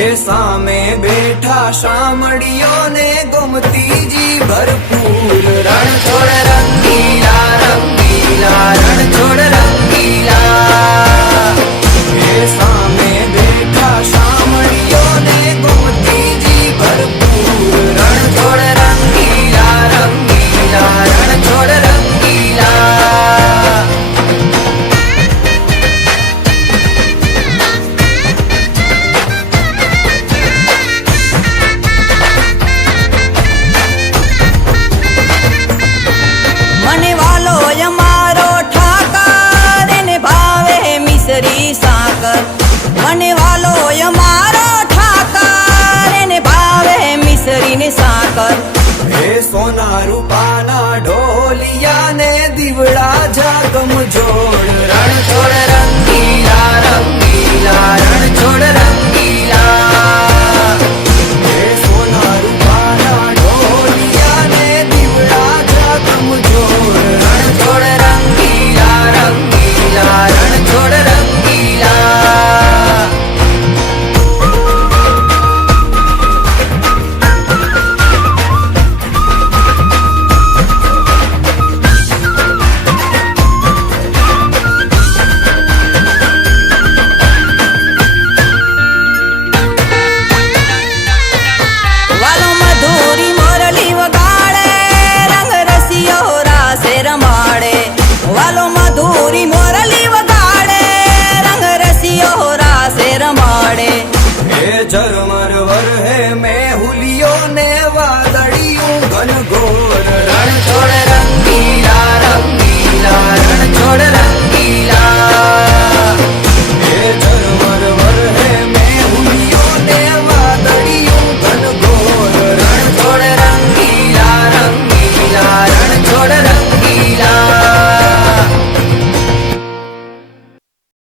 એ સામે બેઠા શામળિયો ને ગોમતીજી ભરપૂર રણ છોડ રંગીલા રંગીલા રણ છોડ રંગીલા એ સામે બેઠા શામળિયો ને ગોમતીજી ભરપૂર રણ છોડ રંગીલા રંગીલા રણ છોડ રંગીલા મને વાલો અમારો ઠાકર એને ભાવે મિસરી સાકર મને વાલો અમારો ઠાકર એને ભાવે મિસરી ને સાકર હે સોના રૂપાના ઢોલિયા ને દીવડા જાગમ જોડ રણ છોડ રંગીલા રંગીલા રણ છોડ રંગીલા હે સોના રૂપાના ઢોલિયા ને દીવડા જાગમ જોડ રણ છોડ રંગીલા રંગીલા રણ છોડ રંગીલા વાલો મધુરી મોરલી વગાડે રંગ રસિયો રાસે રમાડે વાલો મધુરી મોરલી વગાડે રંગ રસિયો રાસે રમાડે હે ઝરમર વર હે મેં હુલિયો ને વાદળિયું ઘનઘોર રણ છોડ